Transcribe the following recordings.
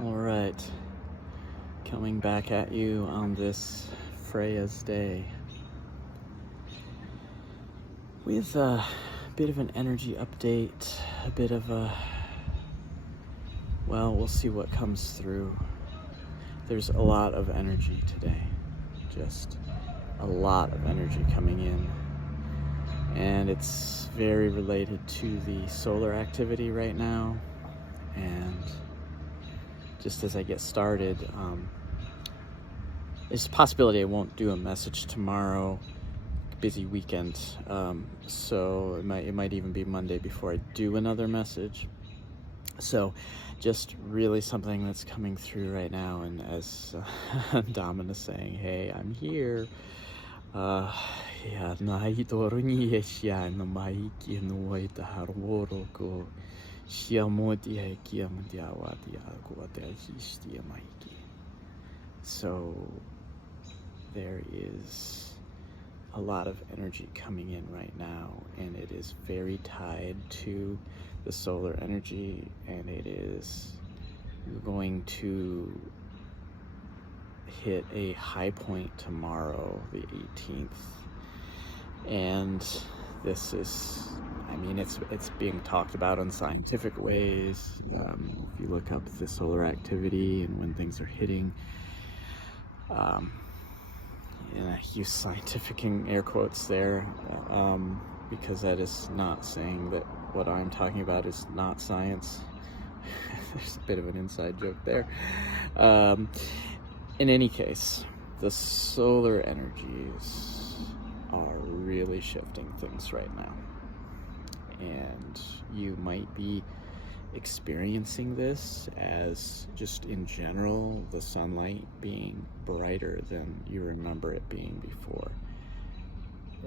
All right, coming back at you on this Freya's day with a bit of an energy update, a bit of a, well, we'll see what comes through. There's a lot of energy today, just a lot of energy coming in, and it's very related to the solar activity right now. And just as I get started, there's a possibility I won't do a message tomorrow. Busy weekend, so it might even be Monday before I do another message. So just really something that's coming through right now, and as Andaman is saying, hey, I'm here. Yeah, so there is a lot of energy coming in right now, and it is very tied to the solar energy, and it is going to hit a high point tomorrow, the 18th. And this is, I mean, it's being talked about in scientific ways. If you look up the solar activity and when things are hitting, and I use scientific in air quotes there, because that is not saying that what I'm talking about is not science. There's a bit of an inside joke there. In any case, the solar energies are really shifting things right now. And you might be experiencing this as just in general the sunlight being brighter than you remember it being before.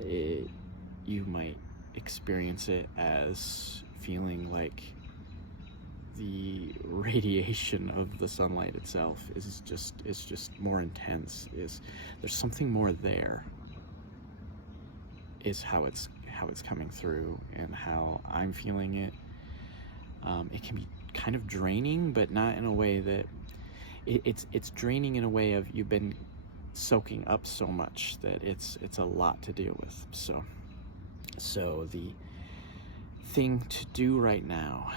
You might experience it as feeling like the radiation of the sunlight itself is just more intense. There's something more there, is how it's coming through and how I'm feeling it. It can be kind of draining, but not in a way that it's draining in a way of you've been soaking up so much that it's a lot to deal with. So the thing to do right now,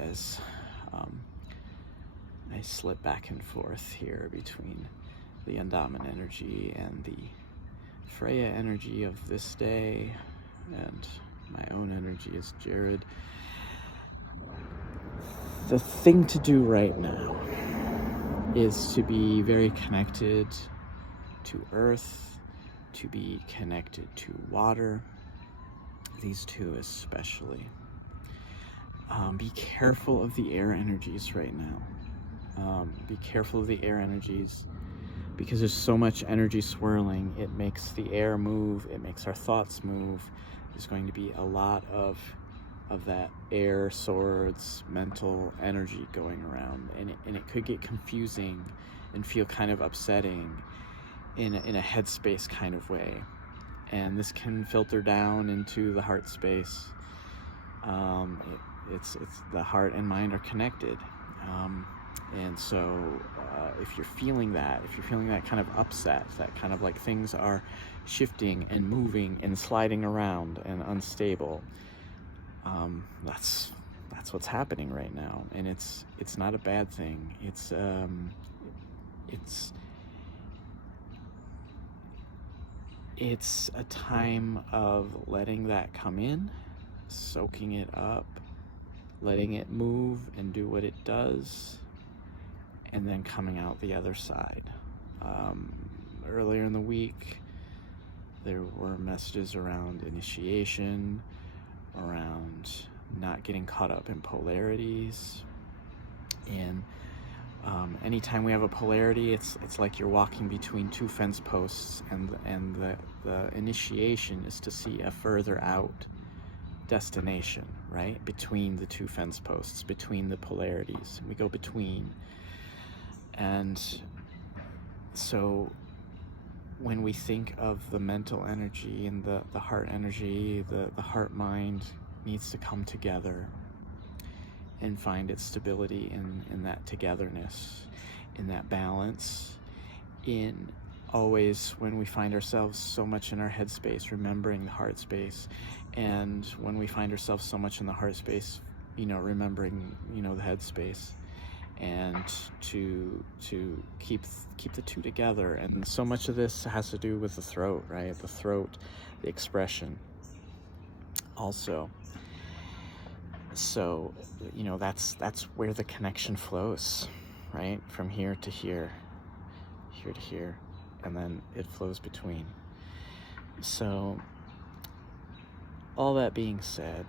as I slip back and forth here between the Andaman energy and the Freya energy of this day, and my own energy as Jared. The thing to do right now is to be very connected to earth, to be connected to water, these two especially. Be careful of the air energies right now. Be careful of the air energies, because there's so much energy swirling. It makes the air move, it makes our thoughts move. There's going to be a lot of that air swords mental energy going around, and it could get confusing and feel kind of upsetting in a headspace kind of way. And this can filter down into the heart space. It's the heart and mind are connected. And so if you're feeling that kind of upset, that kind of like things are shifting and moving and sliding around and unstable, that's what's happening right now. And it's not a bad thing. It's a time of letting that come in, soaking it up, letting it move and do what it does, and then coming out the other side. Earlier in the week, there were messages around initiation, around not getting caught up in polarities. And anytime we have a polarity, it's like you're walking between two fence posts, and the initiation is to see a further out destination, right? Between the two fence posts, between the polarities. We go between. And so when we think of the mental energy and the heart energy, the heart mind needs to come together. and find its stability in that togetherness, in that balance, in always when we find ourselves so much in our head space, remembering the heart space, and when we find ourselves so much in the heart space, remembering, the head space, and to keep the two together. And so much of this has to do with the throat, right? The throat, the expression also. So, that's where the connection flows, right? From here to here, here to here, and then it flows between. So, all that being said,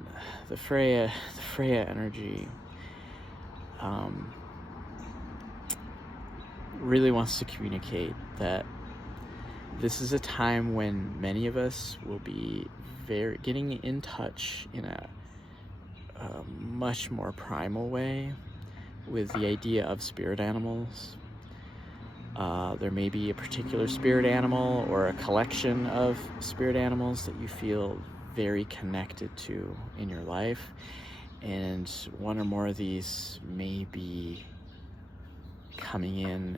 the Freya energy really wants to communicate that this is a time when many of us will be getting in touch in a much more primal way with the idea of spirit animals. There may be a particular spirit animal or a collection of spirit animals that you feel very connected to in your life, and one or more of these may be coming in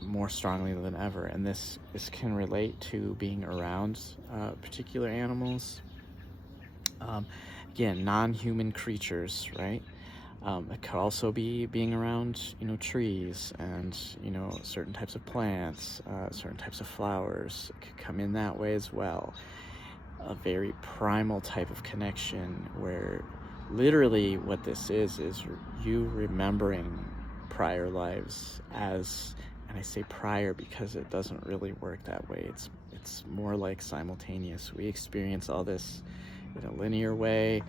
more strongly than ever. And this can relate to being around particular animals. Again, non-human creatures, right? It could also be being around, trees and, certain types of plants, certain types of flowers. It could come in that way as well. A very primal type of connection where literally what this is you remembering prior lives as, and I say prior because it doesn't really work that way. It's more like simultaneous. We experience all this in a linear way.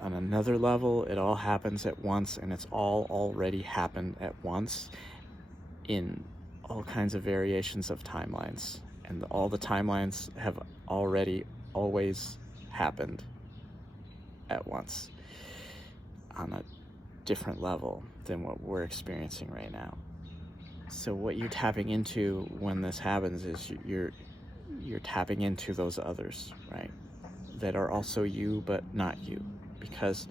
On another level, it all happens at once, and it's all already happened at once in all kinds of variations of timelines. And all the timelines have already always happened at once on a different level than what we're experiencing right now. So what you're tapping into when this happens is you're tapping into those others, right? That are also you, but not you. Because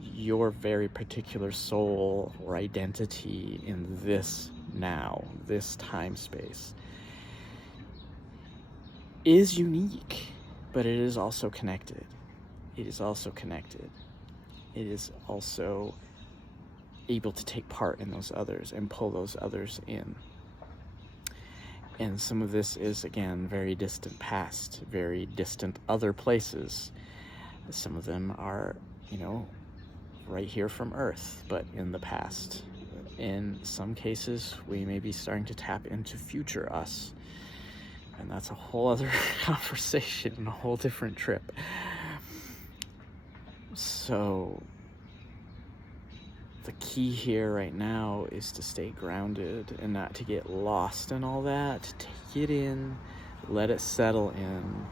your very particular soul or identity in this now, this time space, is unique, but it is also connected. It is also connected. It is also able to take part in those others and pull those others in. And some of this is, again, very distant past, very distant other places. Some of them are, right here from Earth, but in the past. In some cases, we may be starting to tap into future us. And that's a whole other conversation and a whole different trip. So, the key here right now is to stay grounded and not to get lost in all that. To take it in, let it settle in.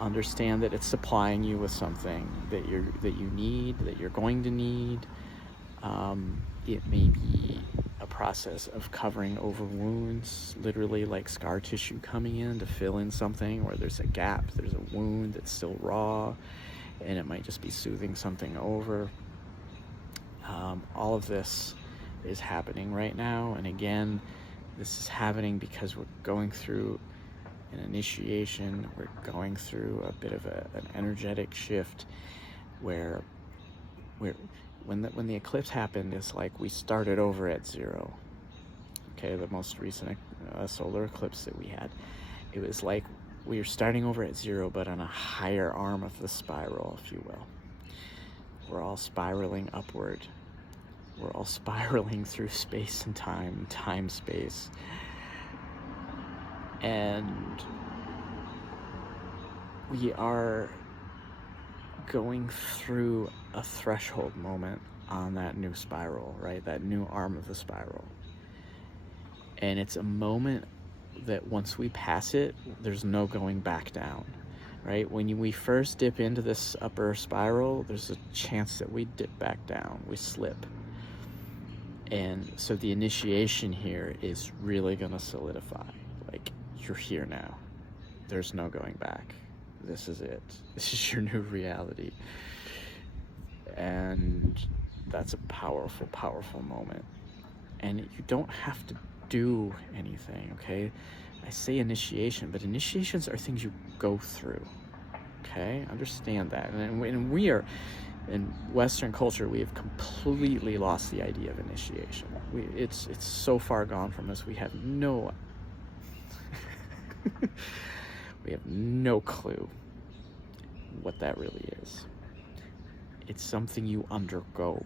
Understand that it's supplying you with something that you need, that you're going to need. It may be a process of covering over wounds, literally like scar tissue coming in to fill in something, or there's a gap, there's a wound that's still raw, and it might just be soothing something over. All of this is happening right now, and again, this is happening because we're going through an initiation. We're going through a bit of an energetic shift where when the eclipse happened, it's like we started over at zero. Okay, the most recent solar eclipse that we had, it was like we were starting over at zero, but on a higher arm of the spiral, if you will. We're all spiraling upward. We're all spiraling through space and time, space. And we are going through a threshold moment on that new spiral, right? That new arm of the spiral. And it's a moment that once we pass it, there's no going back down, right? When we first dip into this upper spiral, there's a chance that we dip back down, we slip. And so the initiation here is really going to solidify. Like, you're here now. There's no going back. This is it. This is your new reality. And that's a powerful, powerful moment. And you don't have to do anything, okay? I say initiation, but initiations are things you go through, okay? Understand that. And we are, in Western culture, we have completely lost the idea of initiation. It's so far gone from us. We have no we have no clue what that really is. It's something you undergo.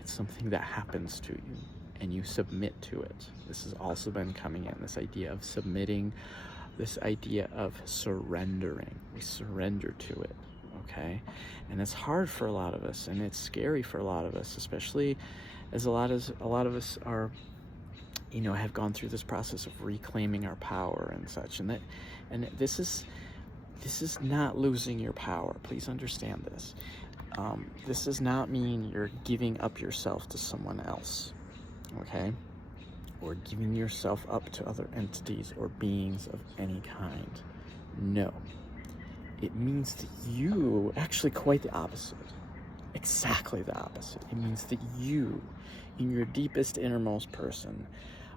It's something that happens to you, and you submit to it. This has also been coming in, this idea of submitting, this idea of surrendering. We surrender to it, okay? And it's hard for a lot of us, and it's scary for a lot of us, especially as a lot of us are, you know, have gone through this process of reclaiming our power and such. And this is not losing your power. Please understand this. This does not mean you're giving up yourself to someone else, okay? Or giving yourself up to other entities or beings of any kind. No. It means that you, actually quite the opposite, exactly the opposite. It means that you, in your deepest, innermost person,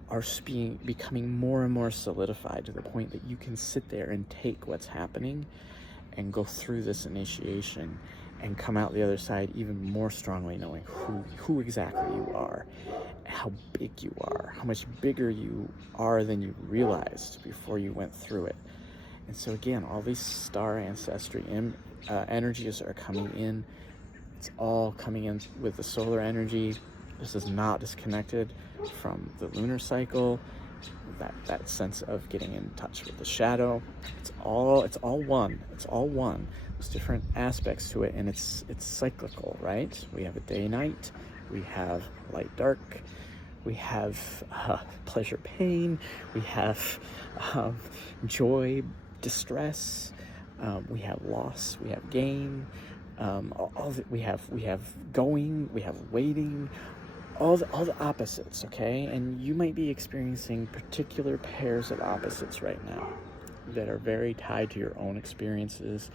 are becoming more and more solidified to the point that you can sit there and take what's happening and go through this initiation and come out the other side even more strongly knowing who exactly you are, how big you are, how much bigger you are than you realized before you went through it. And so again, all these star ancestry energies are coming in. It's all coming in with the solar energy. This is not disconnected from the lunar cycle, that sense of getting in touch with the shadow. It's all one. It's all one. There's different aspects to it, and it's cyclical, right? We have a day night, we have light dark, we have pleasure pain, we have joy distress, we have loss, we have gain, we have going, we have waiting, all the opposites, okay? And you might be experiencing particular pairs of opposites right now that are very tied to your own experiences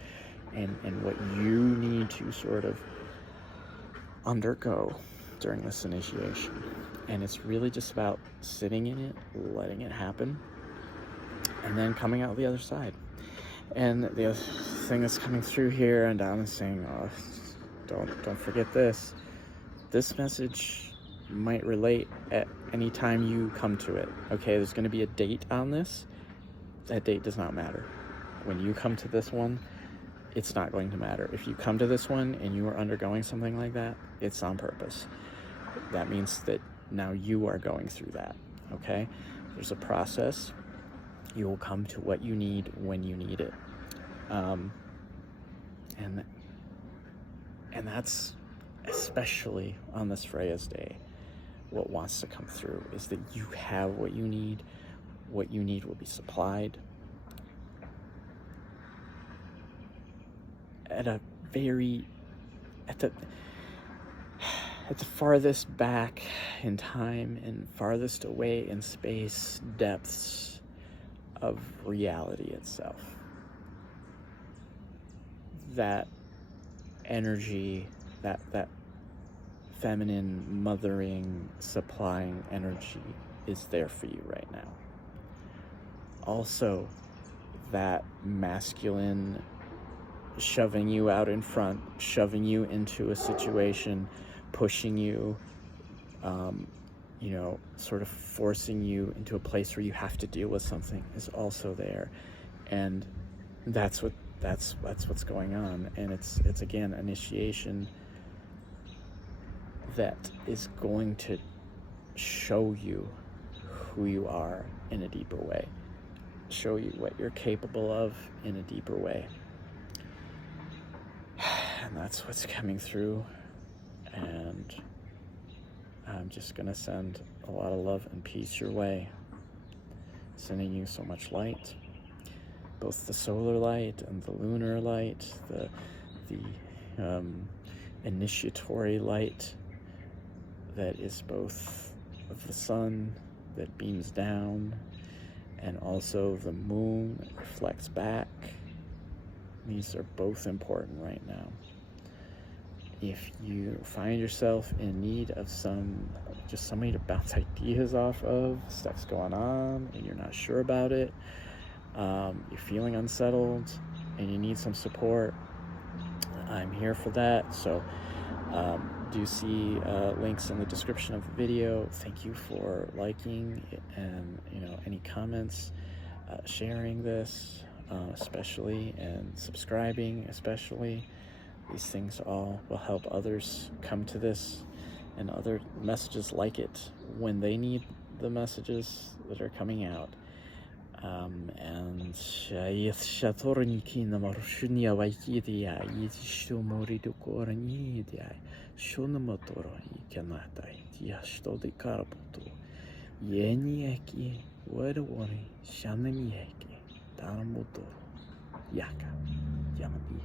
and what you need to sort of undergo during this initiation. And it's really just about sitting in it, letting it happen, and then coming out the other side. And the other thing that's coming through here, and Andaman is saying, oh, don't forget this. This message might relate at any time you come to it. Okay, there's going to be a date on this. That date does not matter. When you come to this one, it's not going to matter. If you come to this one and you are undergoing something like that, it's on purpose. That means that now you are going through that, okay? There's a process. You will come to what you need when you need it. And that's especially on this Freya's day, what wants to come through is that you have what you need. What you need will be supplied at the farthest back in time and farthest away in space depths of reality itself. That energy, that feminine, mothering, supplying energy is there for you right now. Also, that masculine shoving you out in front, shoving you into a situation, pushing you, sort of forcing you into a place where you have to deal with something is also there. And that's what's going on. And it's again, initiation that is going to show you who you are in a deeper way, show you what you're capable of in a deeper way. And that's what's coming through. And I'm just going to send a lot of love and peace your way, sending you so much light, both the solar light and the lunar light, the initiatory light that is both of the sun that beams down and also the moon that reflects back. These are both important right now. if you find yourself in need of just somebody to bounce ideas off of, stuff's going on and you're not sure about it, you're feeling unsettled and you need some support, I'm here for that. So do see links in the description of the video. Thank you for liking and any comments, sharing this especially, and subscribing especially. These things all will help others come to this and other messages like it when they need the messages that are coming out. And Yaka Yamadi